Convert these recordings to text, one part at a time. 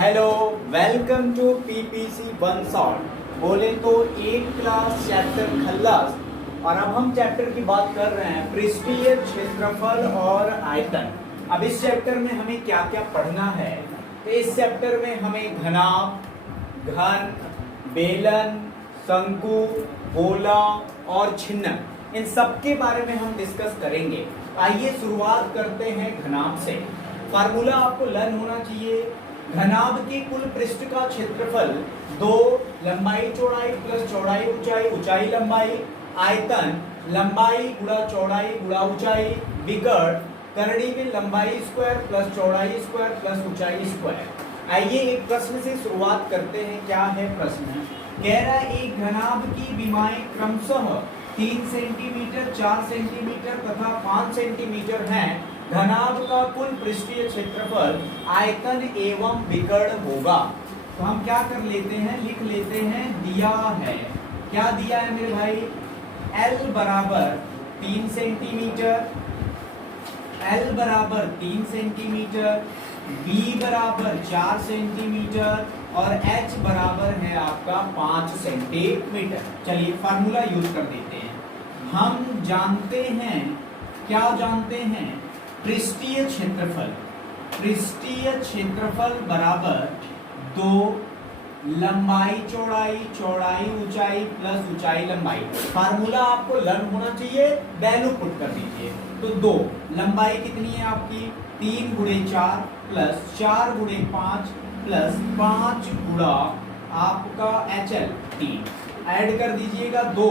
Hello, welcome to PPC one shot. बोले तो एक क्लास चैप्टर खल्लास, और अब हम चैप्टर की बात कर रहे हैं पृष्ठीय क्षेत्रफल और आयतन। अब इस चैप्टर में हमें क्या क्या पढ़ना है, तो इस चैप्टर में हमें घनाभ, घन, बेलन, शंकु, गोला और छिन्नक, इन सब के बारे में हम डिस्कस करेंगे। आइए शुरुआत करते हैं घनाभ से। फार्मूला आपको लर्न होना चाहिए। घनाभ के कुल पृष्ठ का क्षेत्रफल 2 लंबाई चौड़ाई प्लस चौड़ाई ऊंचाई ऊंचाई लंबाई, आयतन लंबाई गुणा चौड़ाई गुणा ऊंचाई, विकर्ण करड़ी में लंबाई स्क्वायर प्लस चौड़ाई स्क्वायर प्लस ऊंचाई स्क्वायर। आइए एक प्रश्न से शुरुआत करते हैं। क्या है प्रश्न? कह रहा है एक घनाभ की विमाएं क्रमशः 3 सेंटीमीटर, 4 सेंटीमीटर तथा 5 सेंटीमीटर हैं। घनाभ का कुल पृष्ठीय क्षेत्रफल आयतन एवं विकर्ण होगा। तो हम क्या कर लेते हैं, लिख लेते हैं दिया है। क्या दिया है मेरे भाई? L बराबर 3 सेंटीमीटर, L बराबर 3 सेंटीमीटर, B बराबर 4 सेंटीमीटर और H बराबर है आपका 5 सेंटीमीटर। चलिए फार्मूला यूज कर देते हैं। हम जानते हैं, क्या जानते हैं? पृष्ठीय क्षेत्रफल। पृष्ठीय क्षेत्रफल बराबर 2 लंबाई चौड़ाई चौड़ाई ऊंचाई प्लस ऊंचाई लंबाई। फार्मूला आपको लर्न होना चाहिए, वैल्यू पुट कर दीजिए। तो 2 लंबाई कितनी है आपकी? 3 गुणे 4 प्लस 4 गुणे 5 प्लस 5 गुणा आपका HL 3। ऐड कर दीजिएगा 2,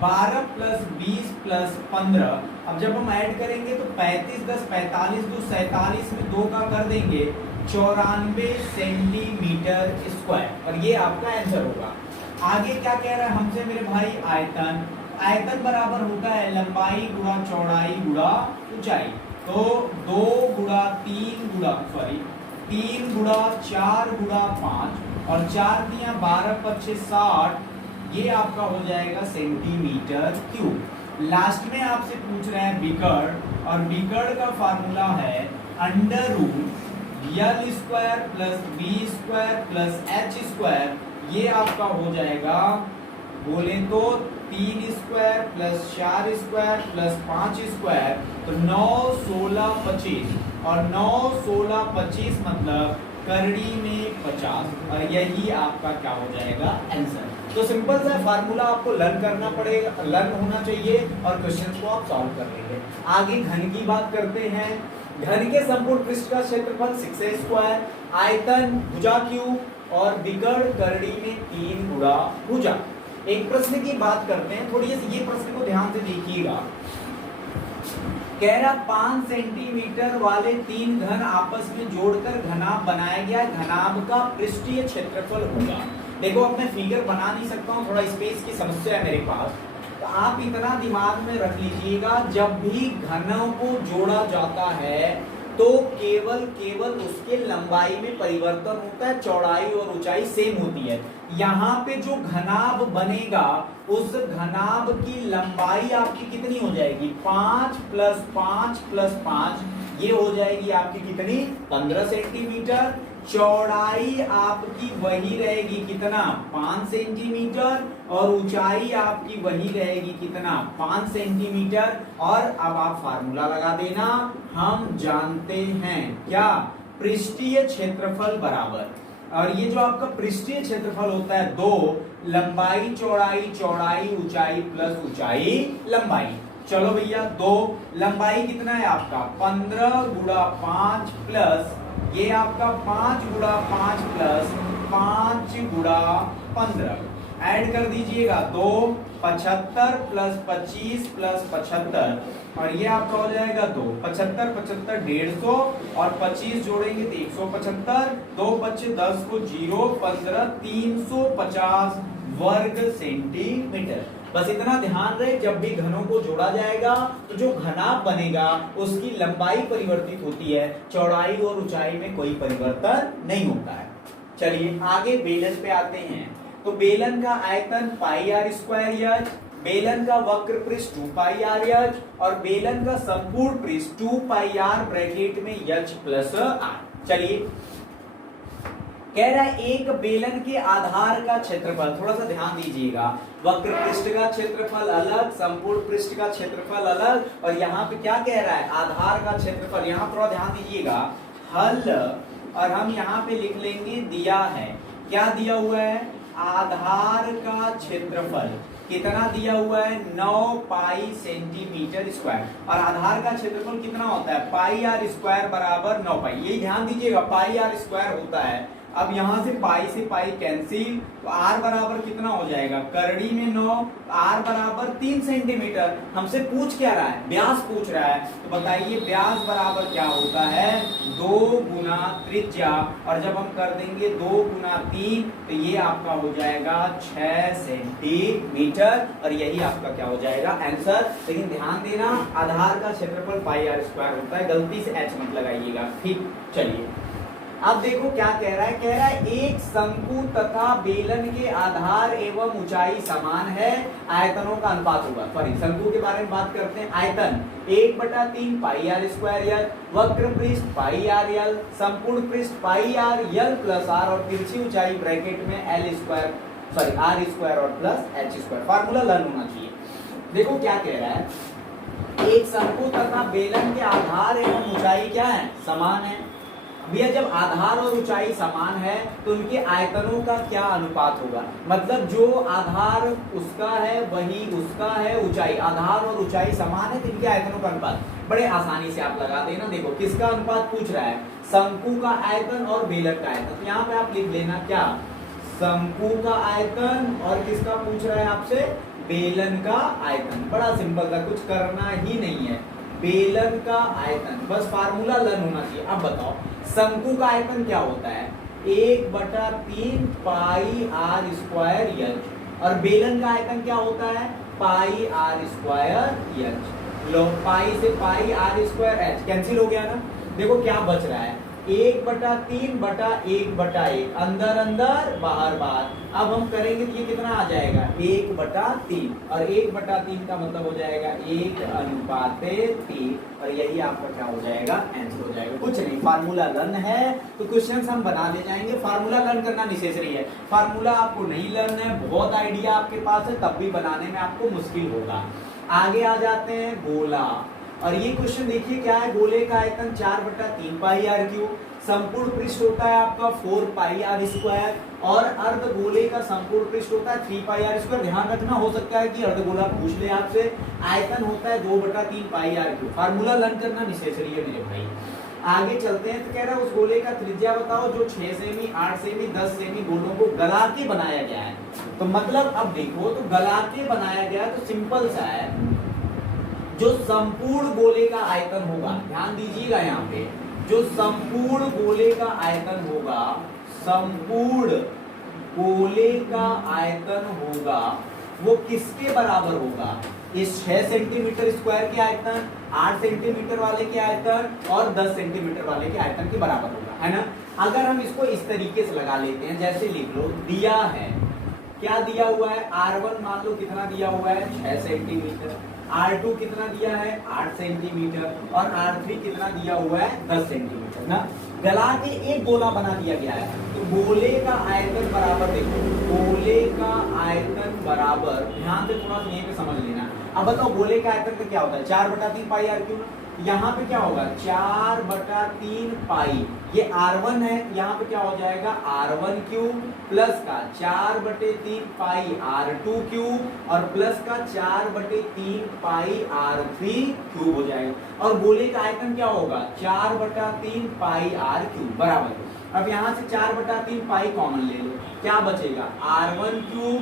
12 प्लस 20 प्लस 15। अब जब हम ऐड करेंगे तो 35 10 45 2 47 में 2 का कर देंगे 94 सेंटीमीटर स्क्वायर, और ये आपका आंसर होगा। आगे क्या कह रहा है हमसे मेरे भाई? आयतन। आयतन बराबर होता है लंबाई गुणा चौड़ाई गुणा ऊंचाई। तो 2 गुणा 3 गुणा 3 गुणा 4 गुणा 5 और 4 दिया 12 5 60, ये आपका हो जाएगा सेंटीमीटर क्यूब। लास्ट में आपसे पूछ रहा है विकर्ण, और विकर्ण का फार्मूला है under root L square plus B square plus H square. ये आपका हो जाएगा बोले तो 3 square plus 4 square plus 5 square, तो 9 16 25 और 9 16 25 मतलब करड़ी में 50, और यही आपका क्या हो जाएगा? आंसर। तो सिंपल सा फार्मूला आपको लर्न करना पड़ेगा, लर्न होना चाहिए, और क्वेश्चन को आप सॉल्व कर लेंगे। आगे घन की बात करते हैं। घन के संपूर्ण पृष्ठ का क्षेत्रफल 6a स्क्वायर, आयतन भुजा क्यूब और विकर्ण करड़ी में 3 गुणा भुजा। एक प्रश्न की बात करते हैं, थोड़ी सी ये प्रश्न को ध्यान से देखिएगा। कह रहा 5 सेंटीमीटर वाले 3 घन आपस में जोड़कर घनाभ बनाया गया। घनाभ का पृष्ठीय क्षेत्रफल होगा। देखो अब मैं फिगर बना नहीं सकता हूँ, थोड़ा स्पेस की समस्या है मेरे पास, तो आप इतना दिमाग में रख लीजिएगा, जब भी घनों को जोड़ा जाता है तो केवल उसके लंबाई में परिवर्तन होता है, चौड़ाई और ऊंचाई सेम होती है। यहाँ पे जो घनाभ बनेगा उस घनाभ की लंबाई आपकी कितनी हो जाएगी? 5 प्लस 5 प्लस 5, ये हो जाएगी आपकी कितनी? 15 सेंटीमीटर। चौड़ाई आपकी वही रहेगी कितना? 5 सेंटीमीटर, और ऊंचाई आपकी वही रहेगी कितना? 5 सेंटीमीटर। और अब आप फार्मूला लगा देना। हम जानते हैं क्या? पृष्ठीय क्षेत्रफल बराबर, और ये जो आपका पृष्ठीय क्षेत्रफल होता है 2 लंबाई चौड़ाई चौड़ाई ऊंचाई प्लस ऊंचाई लंबाई। चलो भैया 2 लंबाई कितना है आपका? 15 गुणा 5 प्लस ये आपका 5 गुणा 5 प्लस 5 गुणा 15। ऐड कर दीजिएगा 2, 75 प्लस 25 प्लस 75, और ये आपका हो जाएगा 2 75 75 150, और 25 जोड़ेंगे तो 175, 2 25 10 को 0 15 350 वर्ग सेंटीमीटर। बस इतना ध्यान रहे, जब भी घनों को जोड़ा जाएगा तो जो घनाभ बनेगा उसकी लंबाई परिवर्तित होती है, चौड़ाई और ऊंचाई में कोई परिवर्तन नहीं होता है। चलिए आगे बेलन पे आते हैं। तो बेलन का आयतन पाई आर स्क्वायर एच, बेलन का वक्र पृष्ठ 2 पाई आर एच, और बेलन का संपूर्ण पृष्ठ 2 पाई आर ब्रैकेट में एच प्लस आर। चलिए कह रहा है एक बेलन के आधार का क्षेत्रफल, थोड़ा सा ध्यान दीजिएगा, वक्र पृष्ठ का क्षेत्रफल अलग, संपूर्ण पृष्ठ का क्षेत्रफल अलग, और यहाँ पे क्या कह रहा है, आधार का क्षेत्रफल। यहाँ थोड़ा ध्यान दीजिएगा, हल, और हम यहाँ पे लिख लेंगे दिया है, क्या दिया हुआ है, आधार का क्षेत्रफल कितना दिया हुआ है, 9 पाई सेंटीमीटर स्क्वायर, और आधार का क्षेत्रफल कितना होता है, पाई आर स्क्वायर बराबर 9 पाई। यही ध्यान दीजिएगा, पाई आर स्क्वायर होता है। अब यहां से पाई कैंसिल, तो आर बराबर कितना हो जाएगा, करड़ी में 9, आर बराबर 3 सेंटीमीटर। हमसे पूछ क्या रहा है, व्यास पूछ रहा है, तो बताइए व्यास बराबर क्या होता है, 2 गुना त्रिज्या, और जब हम कर देंगे 2 गुना 3 तो ये आपका हो जाएगा 6 सेंटीमीटर, और यही आपका क्या हो जाएगा आंसर। लेकिन ध्यान देना, आधार का क्षेत्रफल पाई आर स्क्वायर होता है, गलती से एच मत लगाइएगा, ठीक। चलिए अब देखो क्या कह रहा है, कह रहा है एक शंकु तथा बेलन के आधार एवं ऊंचाई समान है, आयतनों का अनुपात होगा। सॉरी, शंकु के बारे में बात करते हैं। आयतन 1/3 पाई आर स्क्वायर यल, वक्र पृष्ठ पाई आर यल, संपूर्ण पृष्ठ pi R L plus R, और तिरछी ऊंचाई ब्रैकेट में L square, sorry R square और plus H square. Formula learn होना चाहिए। देखो क्या कह रहा है, एक शंकु तथा बेलन के आधार एवं ऊंचाई क्या है, समान है। भैया जब आधार और ऊंचाई समान है तो उनके आयतनों का क्या अनुपात होगा, मतलब जो आधार उसका है वही उसका है ऊंचाई, आधार और ऊंचाई समान है तो इनके आयतनों का अनुपात बड़े आसानी से आप लगा देना। देखो किसका अनुपात पूछ रहा है, शंकु का आयतन और बेलन का आयतन, तो यहाँ पे आप लिख लेना क्या, शंकु का आयतन, और किसका पूछ रहा है आपसे, बेलन का आयतन। बड़ा सिंपल था, कुछ करना ही नहीं है, बेलन का आयतन, बस फार्मूला लर्न होना चाहिए। अब बताओ शंकु का आयतन क्या होता है, 1/3 पाई आर स्क्वायर यल, और बेलन का आयतन क्या होता है, पाई आर स्क्वायर यल। लो पाई से पाई आर स्क्वायर एच कैंसिल हो गया ना। देखो क्या बच रहा है, 1/3/1/1, अंदर अंदर बाहर बाहर। अब हम करेंगे तो ये कितना आ जाएगा, 1/3, और 1/3 का मतलब हो जाएगा 1:3, और यही आपका क्या हो जाएगा, आंसर हो जाएगा। कुछ नहीं, फार्मूला लर्न है तो क्वेश्चंस हम बना ले जाएंगे। फार्मूला लर्न करना नेसेसरी है, फार्मूला आपको नहीं लर्न है, बहुत आइडिया आपके पास है, तब भी बनाने में आपको मुश्किल होगा। आगे आ जाते हैं गोला, और ये क्वेश्चन देखिए क्या है, गोले का आयतन 4/3 पाई आर क्यूब, संपूर्ण पृष्ठ होता है आपका 4 पाई आर स्क्वायर, और अर्ध गोले का संपूर्ण पृष्ठ होता है 3 पाई आर स्क्वायर। ध्यान रखना, हो सकता है कि अर्धगोला पूछ ले आपसे, आयतन होता है 2/3 पाई आर क्यूब। फार्मूला लर्न करना नेसेसरी है मेरे भाई। आगे चलते हैं, तो कह रहा है उस गोले का त्रिज्या बताओ जो 6 सेमी, 8 सेमी, 10 सेमी गोलों को गला के बनाया गया है। तो मतलब अब देखो, तो गला के बनाया गया तो सिंपल सा है, जो संपूर्ण गोले का आयतन होगा, ध्यान दीजिएगा यहाँ पे, जो संपूर्ण गोले का आयतन होगा, संपूर्ण गोले का आयतन होगा वो किसके बराबर होगा, इस 6 सेंटीमीटर स्क्वायर के आयतन, 8 सेंटीमीटर वाले के आयतन और 10 सेंटीमीटर वाले के आयतन के बराबर होगा, है ना। अगर हम इसको इस तरीके से लगा लेते हैं, जैसे लिख लो, दिया है, क्या दिया हुआ है, R1 मान लो कितना दिया हुआ है, 6 सेंटीमीटर, R2 कितना दिया है, 8 सेंटीमीटर, और R3 कितना दिया हुआ है, 10 सेंटीमीटर ना। गला के एक गोला बना दिया गया है, तो गोले का आयतन बराबर, देखो गोले का आयतन बराबर, ध्यान से थोड़ा सा यहीं पे समझ लेना। अब बताओ गोले का आयतन का क्या होता है, 4/3 पाई आर क्यूब। यहाँ पे क्या होगा, 4/3 पाई, ये R1 है, यहाँ पे क्या हो जाएगा, R1 क्यूब, प्लस का 4/3 पाई R2 क्यूब, और प्लस का 4/3 पाई R3 क्यूब हो जाएगा। और गोले का आयतन क्या होगा, 4/3 पाई R क्यूब बराबर। अब यहाँ से 4/3 पाई कॉमन ले लो, क्या बचेगा, R1 क्यूब,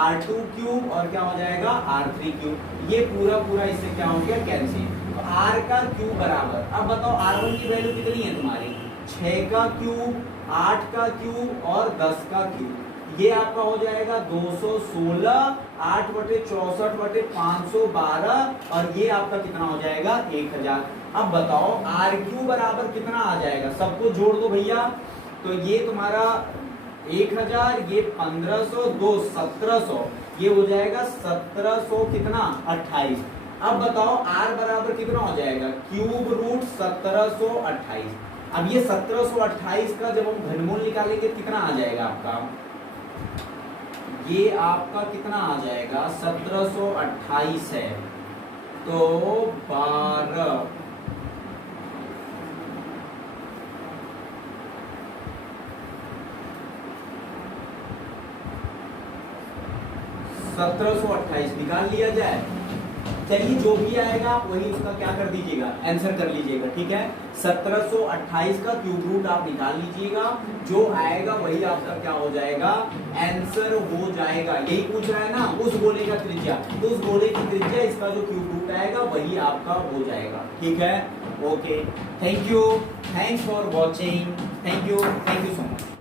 R2 क्यूब, और क्या हो जाएगा, R3 क्यूब। ये पूरा पूरा इससे क्या हो गया, कैंसिल। तो R का क्यूब बराबर, अब बताओ R1 की वैल्यू कितनी है तुम्हारी, 6 का क्यूब, 8 का क्यूब और 10 का क्यूब। ये आपका हो जाएगा 216, 8/64/512, और ये आपका कितना हो जाएगा, 1000। अब बताओ R क्यूब बराबर कितना आ जाएगा, सबको जोड़ दो भैया, तो ये तुम्हारा 1000, ये 1500, 2 1700, ये हो जाएगा 1700 कितना, 28। अब बताओ R बराबर कितना हो जाएगा, क्यूब रूट 1728। अब ये 1728 का जब हम घनमूल निकालेंगे कितना आ जाएगा आपका, ये आपका कितना आ जाएगा, 1728 है तो 12, 1728 निकाल लिया जाए। चलिए जो भी आएगा आप वही उसका क्या कर दीजिएगा, आंसर कर लीजिएगा, ठीक है। 1728 का क्यूब रूट आप निकाल लीजिएगा, जो आएगा वही आपका क्या हो जाएगा, आंसर हो जाएगा। यही पूछ रहा है ना, उस गोले का त्रिज्या, तो उस गोले की त्रिज्या इसका जो क्यूब रूट आएगा वही आपका हो जाएगा, ठीक है। Okay, thank you, thanks for watching, thank you so much.